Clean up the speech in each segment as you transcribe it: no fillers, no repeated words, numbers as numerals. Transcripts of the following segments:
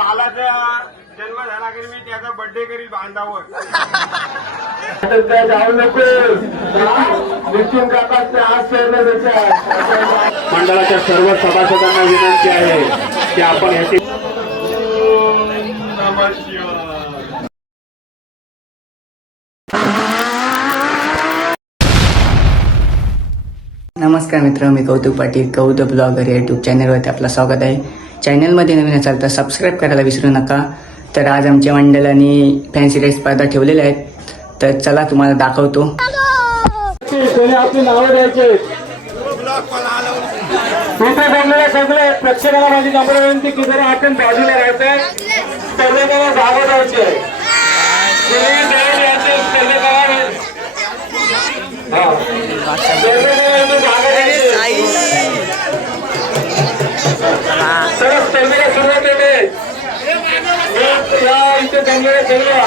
बालाचा जन्म झाला की मी त्याचा बर्थडे करील बांधावर. जाऊ नको नितीन काकाच्या आज मंडळाच्या सर्व सभासदांना विनंती आहे की आपण याची नमस्कार मित्र, मी कौतुक पाटील, कौतुक ब्लॉगर या यूट्यूब चॅनलवरती आपलं स्वागत आहे. चॅनलमध्ये नवीन असाल तर सबस्क्राईब करायला विसरू नका. तर आज आमच्या मंडळाने फॅन्सी रेस स्पर्धा ठेवलेल्या आहेत, तर चला तुम्हाला दाखवतो. आपली नावं द्यायचे सगळे प्रेक्षकाला माझी नंबर विनंती की जरा आपण बाजूला राहायचंय, सर्वेकाला जागा द्यायचे. सुरुवात येते इथे जमलेल्या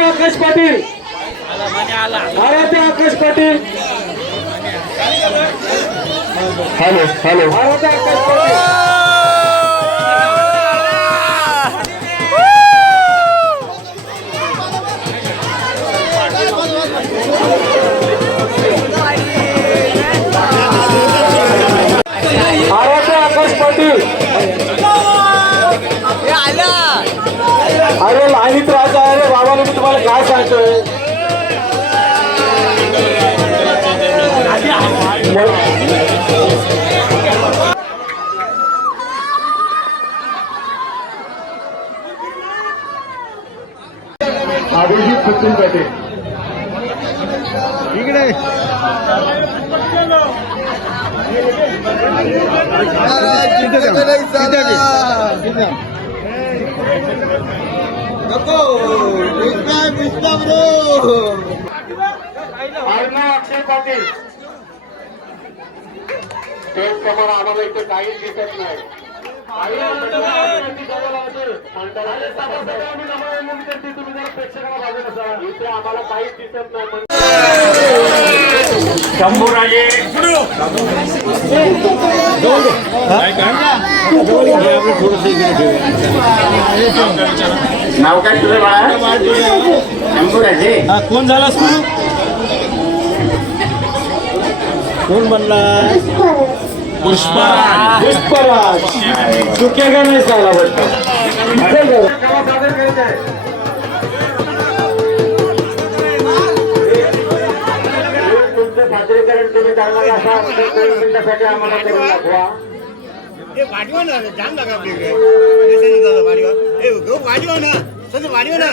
आकाश पाटील, आकाश पाटील, हॅलो हॅलो आकाश पाटील. अरे लाईनीत राहायचं आहे रे बाबा, मी तुम्हाला काय सांगतोय. अभिजित कुतुम पेटे इकडे अक्षय पाटील. तेच प्रमाणे आम्हाला इथे काहीच दिसत नाही. तुम्ही जरा प्रेक्षकाला बाजूला इथे आम्हाला काहीच दिसत नाही. शंभूराजे नाव काय तुझं बाळा? शंभूराजे कोण झालास तू? कोण बनला? पुष्पराज. पुष्पराज चुक्या का नाही झाला वाटतं. तुमचं सादरीकरण तुम्ही चालणार असा 2 मिनिटासाठी आम्हाला करून दाखवा. वाढवा ना, जाम लागा आपल्याकडे वाढवा ना, सध्या वाढवा ना,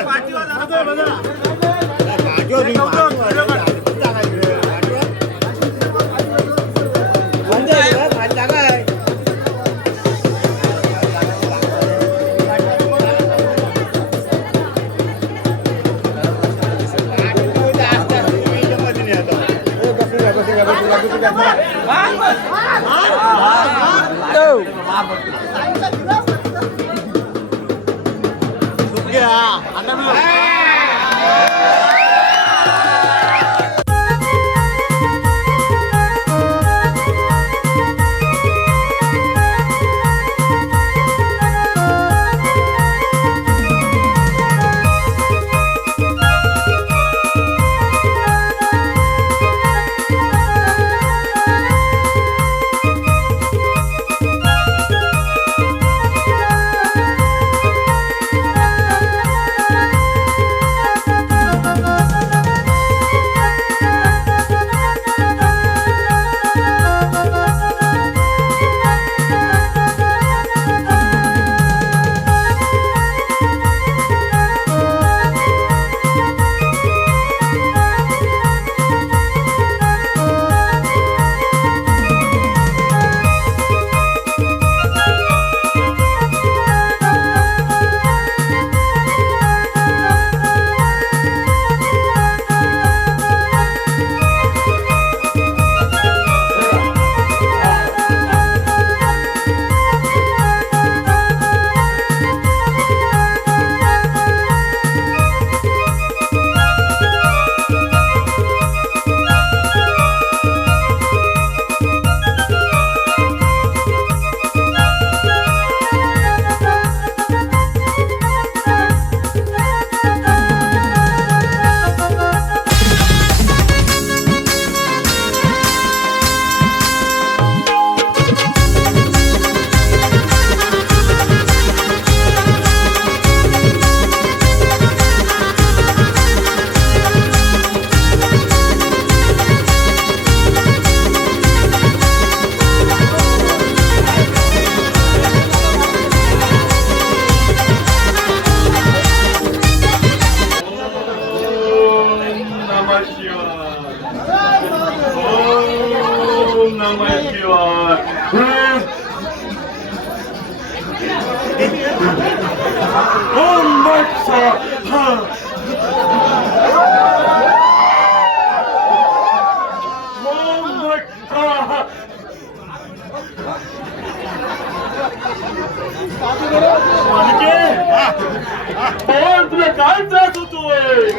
तुला काय त्रास होतोय?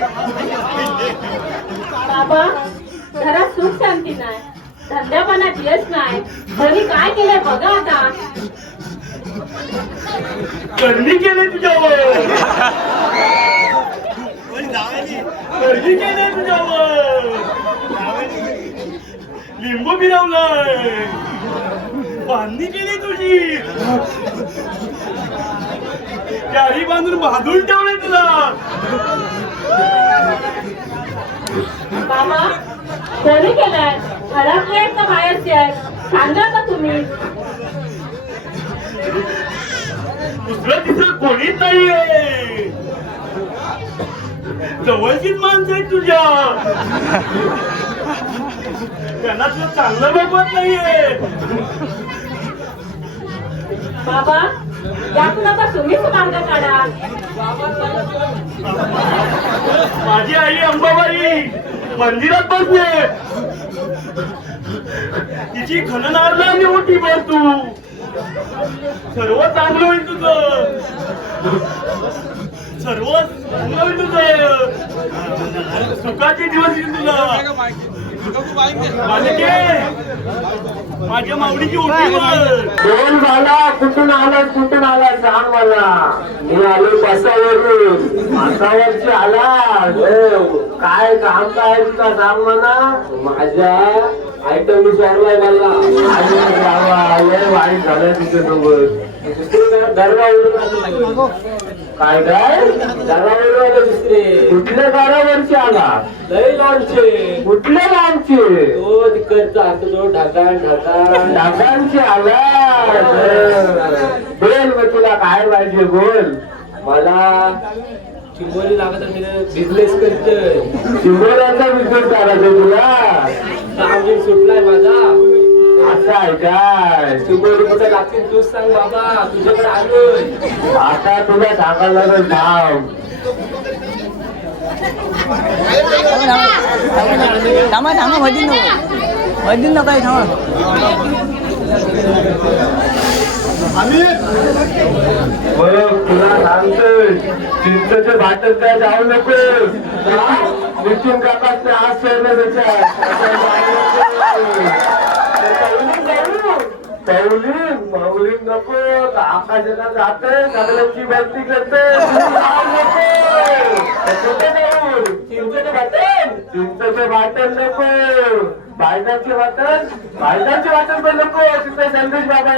बाबा घरात सुख शांती नाही, धंद्यापाण्यात यश नाही, कोणी काय केलंय बघा आता. करणी केले तुझ्यावर, करणी केले तुझ्यावर, लिंबू फिरवलंय, बांधणी केली तुझी, गाडी बांधून बांधून ठेवले तुला. बाबा कोणी केलंय? घरातले आहेत का बाहेरचे आहेत? सांगा का तुम्ही. दुसरं तिसरं कोणीच नाहीये, जवळचीच माणसं आहेत तुझ्या, त्यांना तुला चांगलं बघत नाहीये. बाबा यातून आता तुम्हीच मार्ग काढा. माझी आई अंबाबाई मंदिरात बसले, तिची खणनारला मोठी बस तू, सर्व चांगलं होईल तुझं, सर्व चांगलं होईल तुझं, सुखाचे दिवस येईल तुला. माझ्या माऊलीची ओटी कोण झाला? कुठून आला सांग मला. मी आलो बसावरून. बसावरची आला काय काम काय तुझा सांग मला. माझ्या आयटम विचारलाय मला. लय वाईट झालं तिच्या सोबत. काय दारावरून आलं दुसरे. कुठल्या दारावरची आला? लय लॉनचे. कुठल्या लॉनचे? तो तिकडचा असतो ढगांचे आला. बोल मग तुला काय पाहिजे बोल. मला चिंबोरी लागत बिझनेस करतोय. चिंबोऱ्यांचा बिझनेस करायचा तुला. काम सुटलाय माझा. असं आहे काय? चिंबोरी कुठे लागतील तूच सांग बाबा. तुझ्याकडे आलोय. आता तुला सांगायला लागेल थांब. थांबा थांबा मधील नको काय थांबा. तुला सांगतोय चिंचेचे भाटत काय जाऊ नको. नितीन काकाचे आज पौलिंग नको. आकाशाला जाते सगळ्यांची भरती करते. चिंचेचे वाटण नको. बायकाचे वाटण पण नको. तिथे संदेश बाबा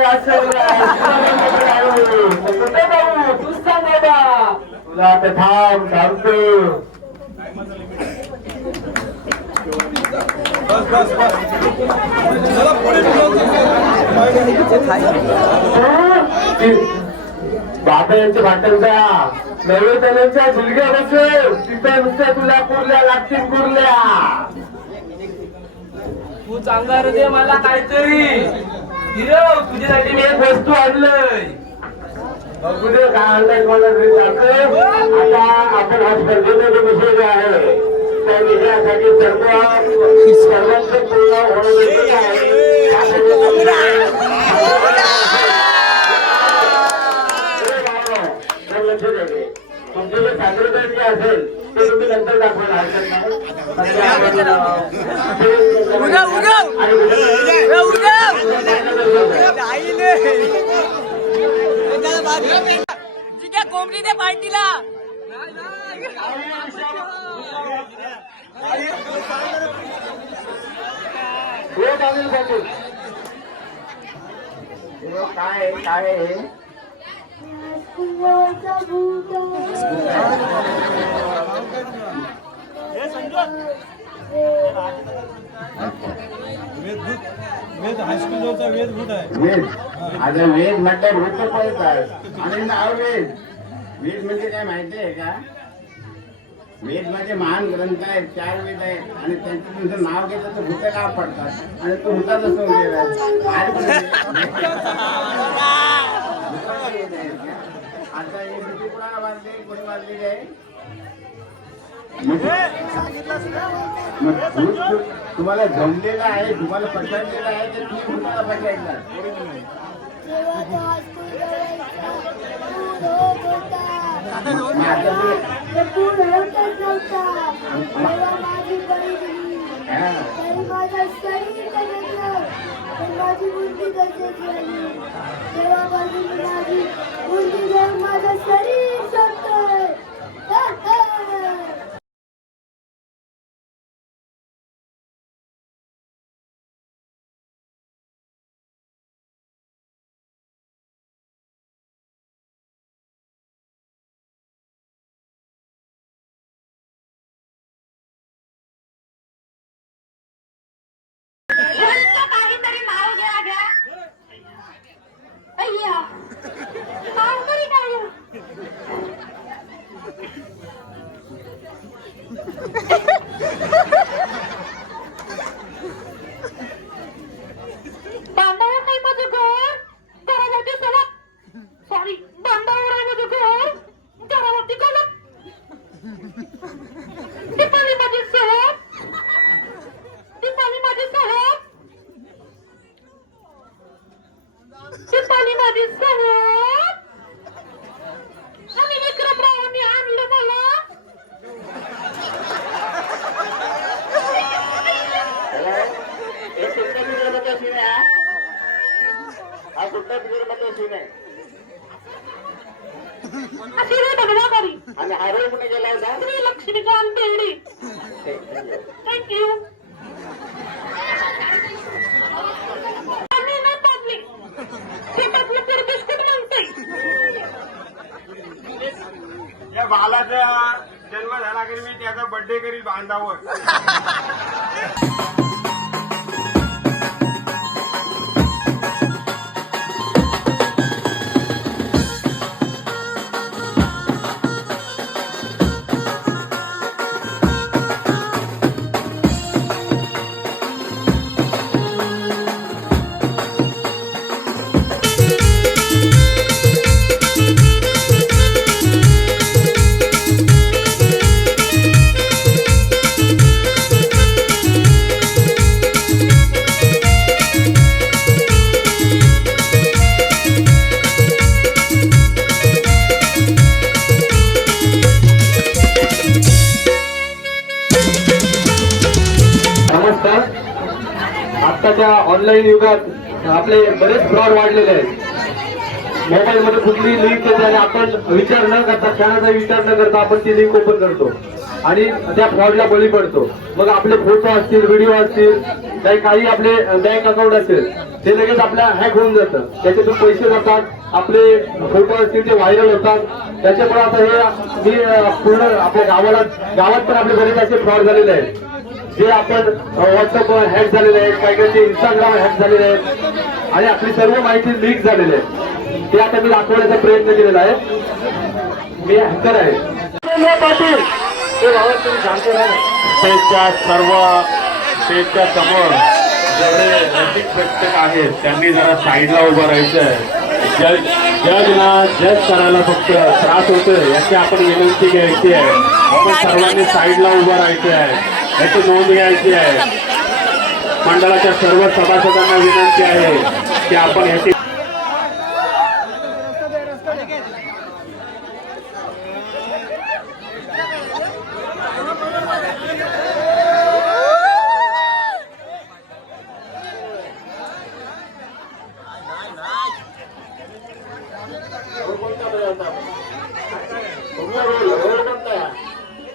कुठे जाऊ तूच सांग बाबा. तुला आता थांब सांगतो. बाबा यांच्या भाटणचा नवे त्याच्या झुलग्या बसेल. तिथे नुसत्या तुला कुरल्या लागतील कुरल्या. तू चांगला दे मला काहीतरी. हिरो तुझ्यासाठी मी एक वस्तू आणलंय. कुठे काय आणलंय मला घरी जातं. आता आपण हा स्पर्धेचा विषय आहे त्या विषयासाठी सर्वांचं पूर्ण होणं आहे. तुमची जे सादरीकरण असेल ते तुम्ही नंतर दाखवायला हरकत नाही. कोंबडी दे पार्टीला. काय काय वेद. आता वेद म्हटलं वृत्त पळतात आणि नाव वेद. वेद म्हणजे काय माहिती आहे का? वेद म्हणजे महान ग्रंथ आहेत. 4 वेद आहेत आणि त्यांचं तुमचं नाव घेतलं तर भूत नाव पडतात आणि तो भूताच असं आता हे भीती कोणाला बांधली, कोणी बांधलेली आहे? तुम्हाला जमलेलं आहे, तुम्हाला पकडलेलं आहे, तर तुम्ही कोणाला पकडणार? माझं शरीर सांगतोय काहीतरी नाव घ्या घ्या अय्या नाव तरी काय बांधावर नाही माझं घर घरावरती सलग सॉरी बांधावर आहे माझं घर घरावरती गलत दीपाली माझी सहज दीपाली माझी सहज दीपाली माझी सहज आणि विक्रमरावांनी आणलं मला हा कुठला बिगरमध्ये सीन आहे? अशी रे भगवान आणि हा रोल कुठे गेला होता? श्री लक्ष्मीकांत बेर्डे थँक्यू आम्ही नाही पाजली शेतातलं तर बिस्किट म्हणते या बालाचा जन्म झाला की मी त्याचा बर्थडे करील बांधावर. आत्ताच्या ऑनलाईन युगात आपले बरेच फ्रॉड वाढलेले आहेत. मोबाईलमध्ये कुठली लिंक येते आणि आपण विचार न करता क्षणाचा विचार न करता आपण ती लिंक ओपन करतो आणि त्या फ्रॉडला बळी पडतो. मग आपले फोटो असतील, व्हिडिओ असतील, काही आपले बँक अकाउंट असेल, ते लगेच आपल्या हॅक होऊन जातं. त्याच्यातून पैसे जातात, आपले फोटो असतील ते व्हायरल होतात. त्याच्यामुळे आता हे मी पूर्ण आपल्या गावात पण आपले बरेच असे फ्रॉड झालेले आहेत. जे आपण व्हॉट्सअप हॅक झालेले आहेत, काही काही इंस्टाग्राम हॅक झालेले आहेत आणि आपली सर्व माहिती लीक झालेली आहे. ते आता मी दाखवण्याचा प्रयत्न केलेला आहे. मी हॅकर आहे. स्टेजच्या समोर जेवढे रसिक प्रेक्षक आहेत त्यांनी जरा साईडला उभं राहायचंय. जज करायला फक्त त्रास होतोय याची आपण विनंती घ्यायची आहे. आपण सर्वांनी साईडला उभं राहायचं आहे, याची नोंद घ्यायची आहे. मंडळाच्या सर्व सभासदांना विनंती आहे की आपण याची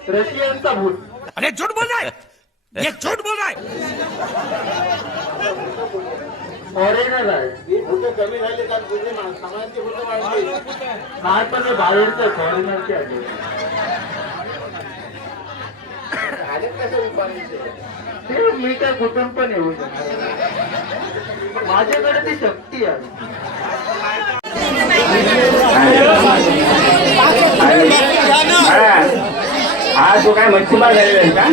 रशियनचा भूत. अरे झूठ बोल रहा है, ये झूठ बोल रहा है. फॉरेनर आहे. ही भूतं कमी झाली का तुझे समाजाची भूतं वाढली? काय पण बाहेरचं फॉरेनरचे आहे. आले कसं विचारायचे? ते मी काय कुठून पण येऊ शकतो. माझ्याकडे ती शक्ती आहे. हा तो काय मच्छीमार झालेला आहे का?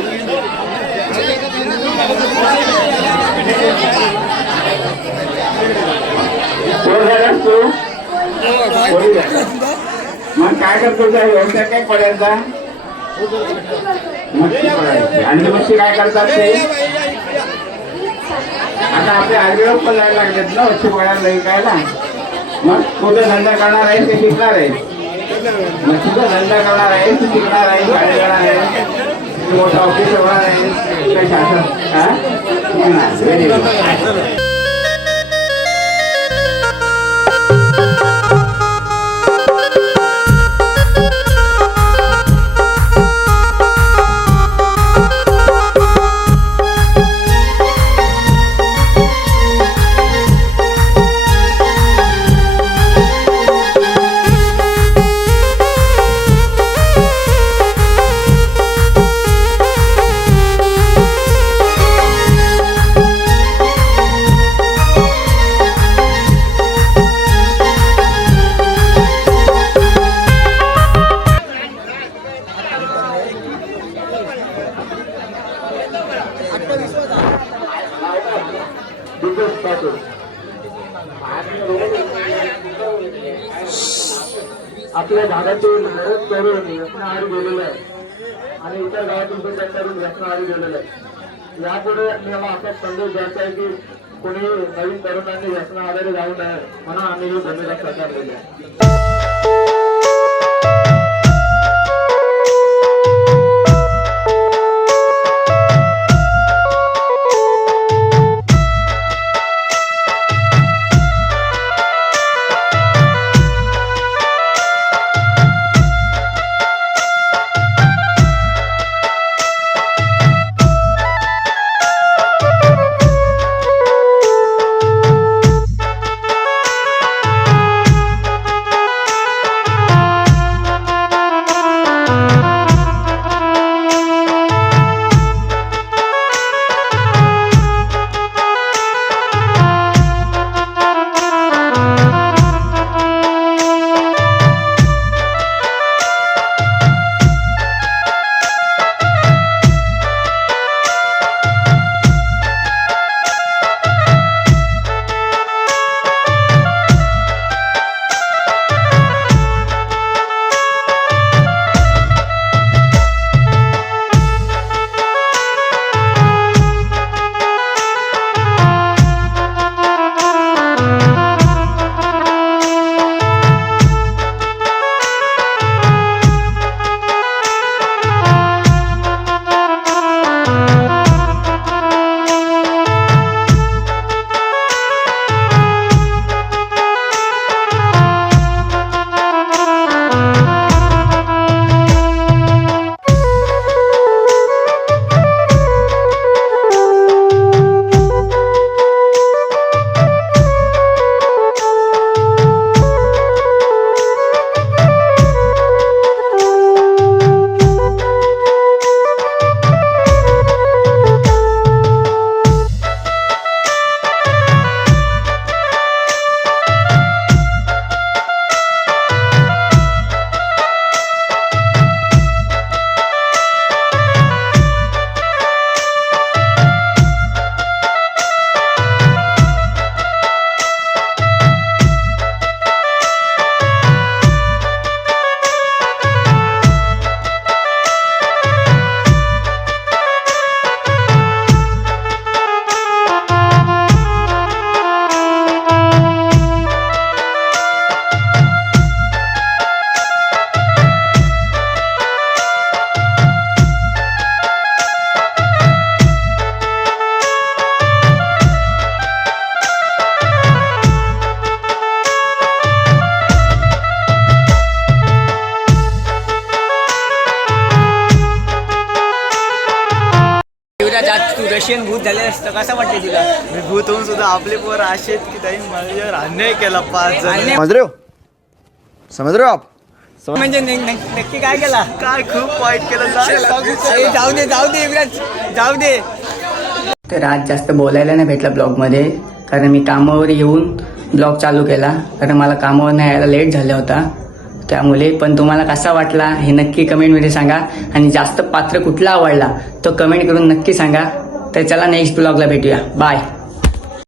कोण झालास तू? मग काय करतो तुझा व्यवसाय काय पडायचा? मच्छी पडायची. आणि मच्छी काय करतात ते? आता आपले आजोबा पण जायला लागलेत ना मच्छी पडायला नाही कायला. मग कुठे धंदा करणार आहे ते शिकणार आहे. मच्छीचा धंदा करणार आहे तू शिकणार आहे, शाळेत जाणार आहे, मोठा ऑफिस होणार आहे, काय शासन हा व्हेरी गुड. आपल्या भागातील बरेच तरुण व्यसनाआहारी गेलेले आहे आणि इतर गावातून सुद्धा तरुण व्यसनाआहारी गेलेले आहे. यापुढे मला असा संदेश द्यायचा आहे की कोणी नवीन तरुणांनी व्यसनाआहारी जाऊ नये म्हणून आम्ही ही भूमिका स्वीकारलेली आहे. तू रशियन भूत झाले असतं कसं वाटते तुला? मी भूत होऊन सुद्धा आपले पोर असे की त्यांनी माझ्यावर अन्याय केला 5 जण. समझ रहे हो आप? म्हणजे नक्की काय केला? काय खूप वाईट केलं. जाऊ दे इब्राज, जाऊ दे. तर आज जास्त बोलायला नाही भेटला ब्लॉगमध्ये, कारण मी कामावर येऊन ब्लॉग चालू केला, कारण मला कामावर नाही यायला लेट झाला होता त्यामुळे. पण तुम्हाला कसा वाटला हे नक्की कमेंटमध्ये सांगा, आणि जास्त पात्र कुठला आवडला तो कमेंट करून नक्की सांगा. तर चला नेक्स्ट ब्लॉगला भेटूया. बाय.